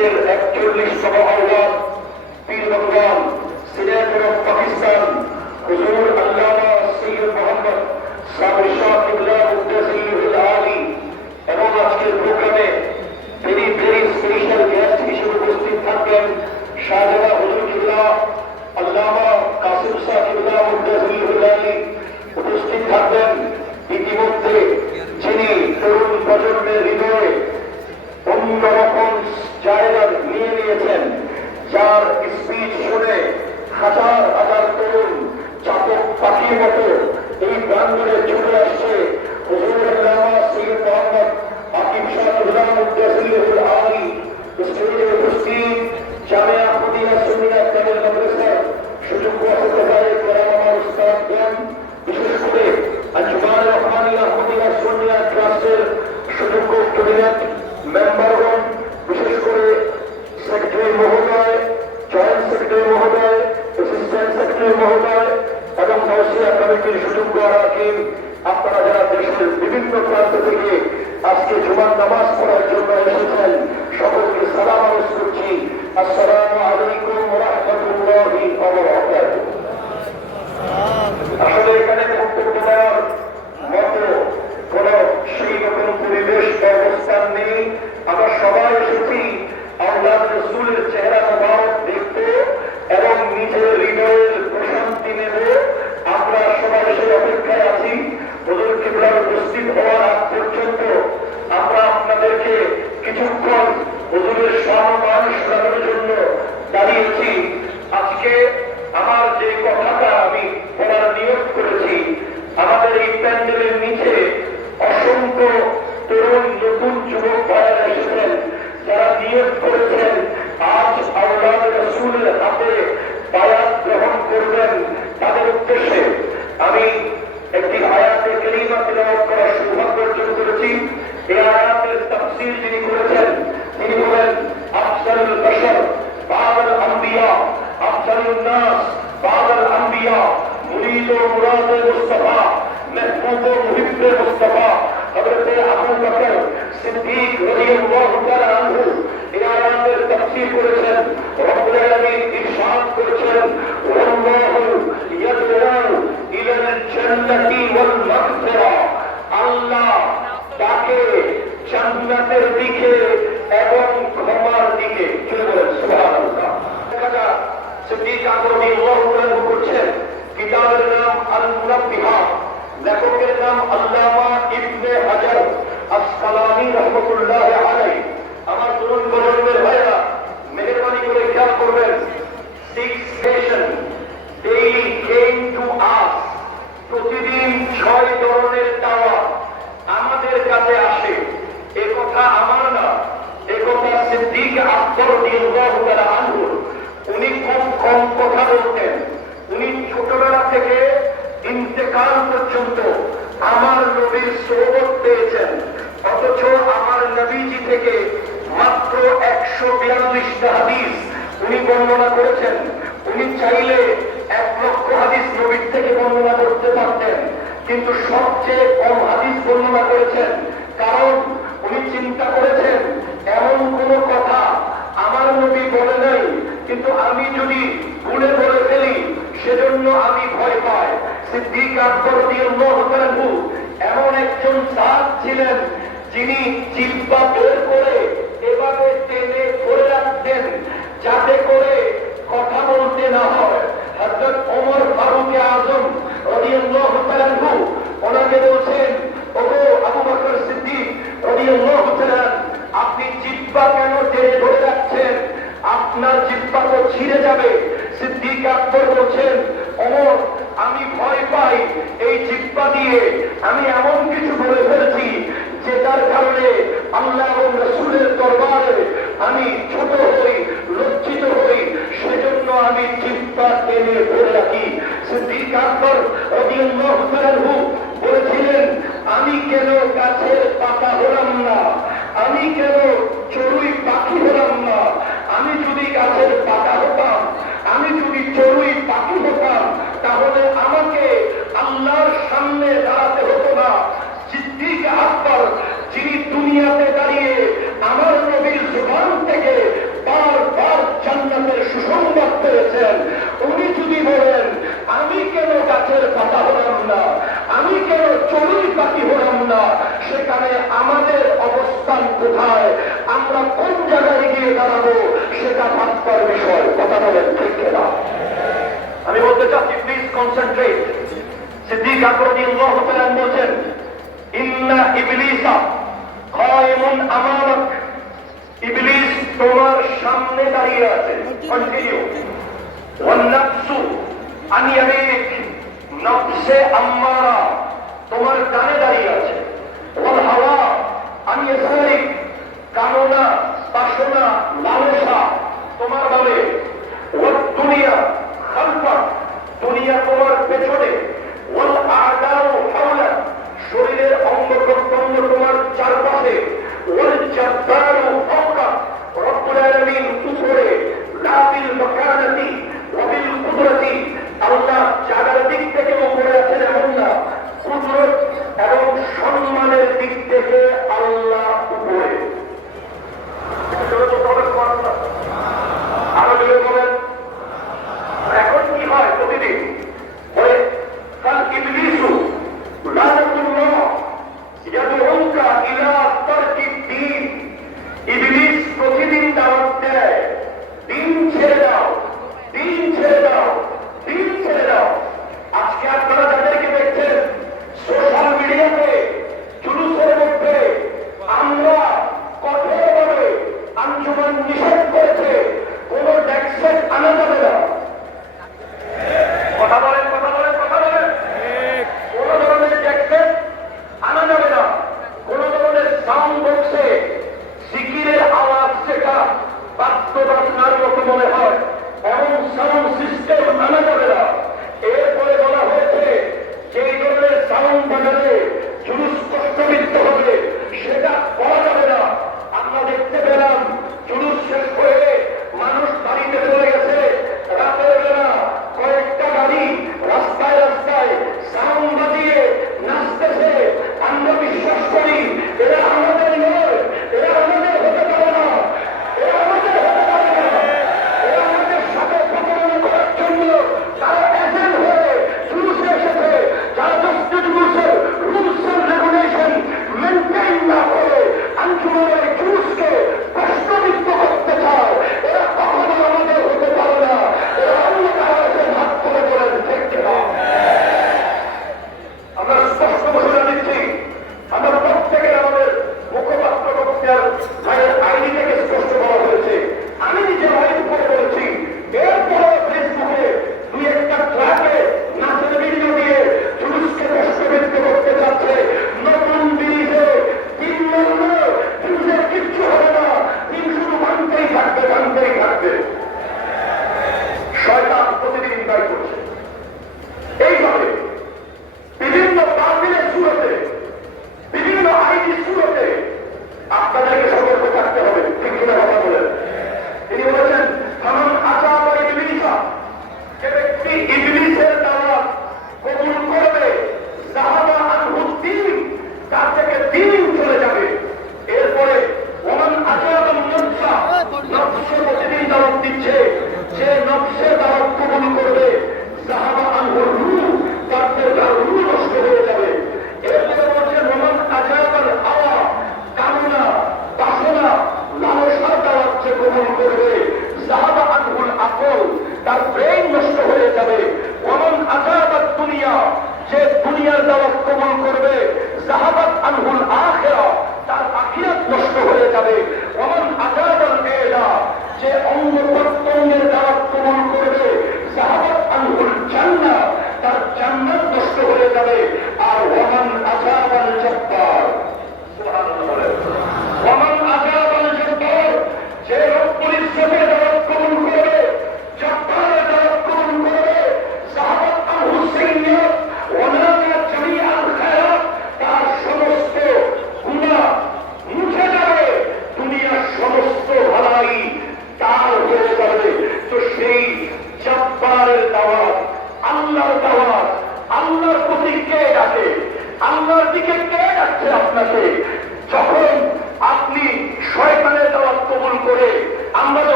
দেশের 41তম আওলাদ পীর ভগবান সিনেটর অফ পাকিস্তান হুজুর আল্লামা সৈয়দ মোহাম্মদ সাবির শাহ কিবলা মুদ্দাসিরুল আলী এবং আজকের প্রোগ্রামে ভেরি স্পেশাল গেস্ট হিসেবে উপস্থিত থাকবেন শাহজাদা হুজুর কিবলা আল্লামা কাসিম শাহ কিবলা মুদ্দাসিরুল আলী উপস্থিত থাকবেন। ইতিমধ্যে যিনি তরুণ প্রজন্মের হৃদয়ে অন্যরকম জায়গা নিয়ে নিয়েছেন, যার স্পিচ শুনে হাজার হাজার তরুণ চাতক পাখির মতো এই প্রাঙ্গণে ছুটে আসছে। হুজুর আল্লামা সৈয়দ মোহাম্মদ আকিব শাহ কিবলা মুদ্দাসিরুল আলী স্টেজে উপস্থিত। জামিয়া আহমদিয়া সুন্নিয়া কামিল মাদ্রাসার সুযোগ্য হতভাগে কেরাম উস্তাদগণ, বিশেষ করে আঞ্জুমান রহমানিয়া আহমদিয়া সুন্নিয়া ট্রাস্টের সুযোগ্য ক্যাবিনেট মেম্বারগণ, বিশেষ করে সেক্রেটারি মহোদয়, জয়েন্ট সেক্রেটারি মহোদয়, অ্যাসিস্ট্যান্ট সেক্রেটারি মহোদয় এবং নওশিয়া কমিটির সুযোগ্য আরাকিন, আপনারা যারা দেশের বিভিন্ন প্রান্ত থেকে আজকে জুমার নামাজ পড়ার জন্য এসেছেন, সকলকে সালাম আরজ করছি। আসসালামু আলাইকুম ওয়া রাহমাতুল্লাহি ওয়া বারাকাতুহু। আসলে এখানে বক্তব্য দেওয়ার মতো কোন সেই রকম পরিবেশ অবস্থান নেই। আমরা সবাই এসেছি আল্লাহ রসুলের চেহারা মোবারক দেখতে এবং নিজের হৃদয়ের প্রশান্তি নেব। আমরা সবাই সেই অপেক্ষায় আছি। হুজুর কিবলার উপস্থিত হওয়ার আগ পর্যন্ত আমরা আপনাদেরকে কিছুক্ষণ হুজুরের সম্মান শোনানোর জন্য দাঁড়িয়েছি। আজকে আমার যে কথাটা আমি বলার নিয়োগ করেছি, আমাদের এই প্যান্ডেলের নিচে অসংখ্য তরুণ নতুন যুবক ভাইয়েরা এসেছেন, যারা নিয়োগ করেছেন আজ আওলাদ রাসূলের হাতে বায়াত গ্রহণ করবেন। তাদের উদ্দেশ্যে আমি একটি আয়াতে কারিমা তিলাওয়াত করার সৌভাগ্য অর্জন করেছি। এই আয়াতের তাফসীর যিনি করেছেন তিনি বলেন, আফসালুল বাশার বা'দাল আম্বিয়া, আফসালুন নাস বা'দাল আম্বিয়া, মুরিদ ও মুরাদ মুস্তাফা, महबूब व मुहिब मुस्तफा हजरत আবু বকর সিদ্দিক রাদিয়াল্লাহু তাআলা আনহু এই আয়াতের তাফসীর করেছেন। রব্বুল আলামিন ইরশাদ করেছেন, ওয়াল্লাহু ইয়াদউ ইলাল জান্নাতি ওয়াল মাগফিরা, আল্লাহ ডাকে জান্নাতের দিকে এবং ক্ষমার দিকে। সুবহানাল্লাহ। সিদ্দিক আকবর রাদিয়াল্লাহু তাআলা বলছেন, কিতাবের নাম আল মুনাব্বিহাত, লেখকের নাম আল্লামা ইবনে হাজার আসকালানী রাহমাতুল্লাহ আলাইহি। আমার তরুণ প্রজন্মের ভাইরা মেহেরবানি করে খেয়াল করবেন, 6 nation daily came to us, প্রতিদিন 6 ধরনের দাওয়াত আমাদের কাছে আসে। এ কথা আমার না, এ কথা সিদ্দিক আকবর রাদিয়াল্লাহু তাআলা আনহু। উনি খুব কম কথা বলতেন। উনি ছোটবেলা থেকে ইন্তেকাল পর্যন্ত আমার নবীর সোহবত পেয়েছেন, অথচ আমার নবীজি থেকে মাত্র 142টা হাদিস উনি বর্ণনা করেছেন। উনি চাইলে 1 লক্ষ হাদিস নবীর থেকে বর্ণনা করতে পারতেন, কিন্তু সবচেয়ে কম হাদিস বর্ণনা করেছেন। কারণ উনি চিন্তা করেছেন, এমন কোন কথা আমার নবী বলে নাই, কিন্তু আমি যদি ভুলে বলে ফেলি সেজন্য আমি ভয় পাই। সিদ্দিক আকবর রাদিয়াল্লাহু তাআলা এমন একজন সাহাব ছিলেন, যিনি জিহ্বা বের করে এভাবে টেনে ধরে রাখতেন যাতে করে কথা বলতে না হয়। হযরত ওমর ফারুক আযম রাদিয়াল্লাহু তাআলা ওনাকে বলছেন, ওগো আবু বকর সিদ্দিক রাদিয়াল্লাহু তাআলা, আপনি জিহ্বা কেন টেনে ধরে রাখছেন? আপনার জিহ্বা তো ছিঁড়ে যাবে। সিদ্দিক আকবর বলছেন, ওমর, আমি ভয় পাই এই জিহ্বা দিয়ে আমি এমন কিছু বলে ফেলেছি যেটার কারণে আল্লাহ এবং রাসূলের দরবারে আমি ছোট হই, লজ্জিত হই, সেজন্য আমি জিহ্বা টেনে ধরে রাখি। সিদ্দিক আকবর রাদিয়াল্লাহু তাআলা বলেছিলেন, আমি কেন গাছের পাতা হলাম না, আমি কেন চড়ুই পাখি হলাম না? আমি যদি গাছের পাতা হতাম, আমি যদি চড়ুই পাখি হতাম, তাহলে আমাকে আল্লাহর সামনে দাঁড়াতে হতো না। সিদ্দিক আকবর যিনি দুনিয়াতে দাঁড়িয়ে আমার নবীর জবান থেকে কনসেন্ট্রেট। সিদ্দিক আকবর রাদিয়াল্লাহু তাআলা বলেন, ইন্না ইবলিসা কায়িমুন আমামাক, ইবলিস তোমার সামনে দাঁড়িয়ে আছে। কন্টিনিউ। ওয়ান নাফসু আন ইয়ামিক, নফসে আম্মারা তোমার ডানে দাঁড়িয়ে আছে। ওয়াল হাওয়া আন ইয়াসারিক, কামনা বাসনা লালসা তোমার বামে। ওয়াল দুনিয়া খালফাক, দুনিয়া তোমার পেছনে। ওয়াল আ'দাউ হাওলাক, শরীরের অঙ্গ প্রত্যঙ্গ তোমার চারপাশে। ওয়াল জাব্বারু ফাওকাক, রব্বুল আলামিন উপরে। লা বিল মাকানাতি ওয়া বিল কুদরতি, আল্লাহ জাগার দিক থেকে উপরে আছেন এমন না, কুদরত এবং সম্মানের দিক থেকে আল্লাহ উপরে। আরো জোরে বলেন। এখন কি হয় প্রতিদিন? বলে কাল ইবলিসু লানাতুল্লাহ ইয়াদউকা ইলা তারকিদ দ্বীন, ইবলিস প্রতিদিন দাওয়াত দেয়, দিন ছেড়ে দাও, দিন ছেড়ে দাও, দিন ছেড়ে দাও। আজকে আপনারা যাদেরকে দেখছেন সোশ্যাল মিডিয়াতে জুলুসের মধ্যে, আমরা কঠোরভাবে আঞ্জুমান নিষেধ করেছে, কোন ট্যাক্সেট আনা যাবে না। কথা বলেন, কথা বলেন, কথা বলেন। কোন ধরনের ট্যাক্সেট আনা যাবে না। কোন ধরনের সাউন্ড বক্সে সিকিরের আওয়াজ যেটা বাদ্যবাজনার মতো মনে হয় এমন সাউন্ড সিস্টেম আনা যাবে না। এরপরে বলা হয়েছে যেই ধরনের সাউন্ড বাজারে জুলুস কষ্টবিদ্ধ হবে সেটা বলা যাবে না। আমরা দেখতে পেলাম জুলুস শেষ হয়ে মানুষ বাড়িতে চলে গেছে। রাতের বেলা কয়েকটা গাড়ি রাস্তায় রাস্তায় সাউন্ড বাজিয়ে নাচতেছে। আমরা বিশ্বাস করি এরা আমাদের নয়, এরা আমাদের হতে পারে না, এরা আমাদের হতে পারে না। এরা আমাদের সাথে প্রতারণা করার জন্য তারা এজেন্ট হয়ে জুলুসে এসেছে। যারা জুলুসের রুলস এন্ড রেগুলেশন মেনটেইন না করে আঞ্জুমান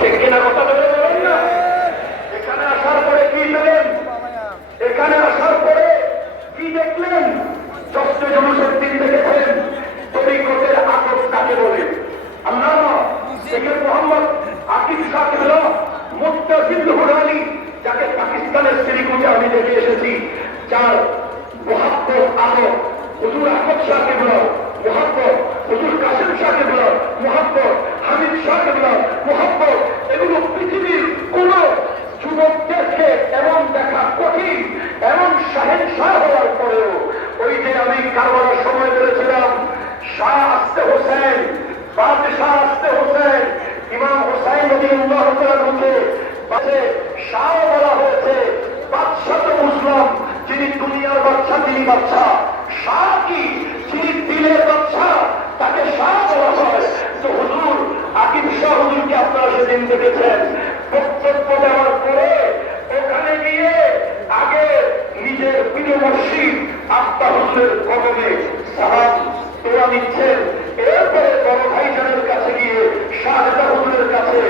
ঠিক কিনা কথা বলেন না? এখানে আসার পরে কি পেলেন? এখানে আসার পরে কি দেখলেন? ষষ্ঠ জুলুসের দিন দেখেছেন তরিকতের আকব কাকে বলে। আল্লামা শেখ মোহাম্মদ আকিব সাহেব মুত্তাসিল হুরানি, যাকে পাকিস্তানের শ্রীকুটে আমি দেখে এসেছি, যার মহাব্বত আলো হুজুর আহমদ সাহেব মহাব্বত, হুজুর কাসেম সাহেব মহাব্বত, হামিদ সাহেব মহাব্বত, এগুলো পৃথিবীর কোন যুবকদেরকে এমন দেখা কঠিন, এমন শাহেনশাহ হওয়ার পরেও ওই যে আমি কারবালার সময় বলেছিলাম শাহ আস্তে হোসেন, বাদশাহ আস্তে হোসেন, ইমাম হোসাইন রাদিয়াল্লাহু তাআলাকে বাদে শাহ বলা হয়েছে। বাদশাহ তো বুঝলাম, যিনি দুনিয়ার বাদশাহ তিনি বাদশাহ। শাহ কি? যিনি দিলের বাদশাহ, তাকে শাহ বলা হয়। তো হুজুর আকিব শাহ হুজুরকে আপনারা সেদিন দেখেছেন বক্তব্য দেওয়ার পরে ওখানে গিয়ে আগে নিজের প্রিয় মসজিদ আত্মা হুজুরের কদমে সালাম তোলা নিচ্ছেন, এরপরে বড় ভাইজানের কাছে গিয়ে শাহজাদা হুজুরের কাছে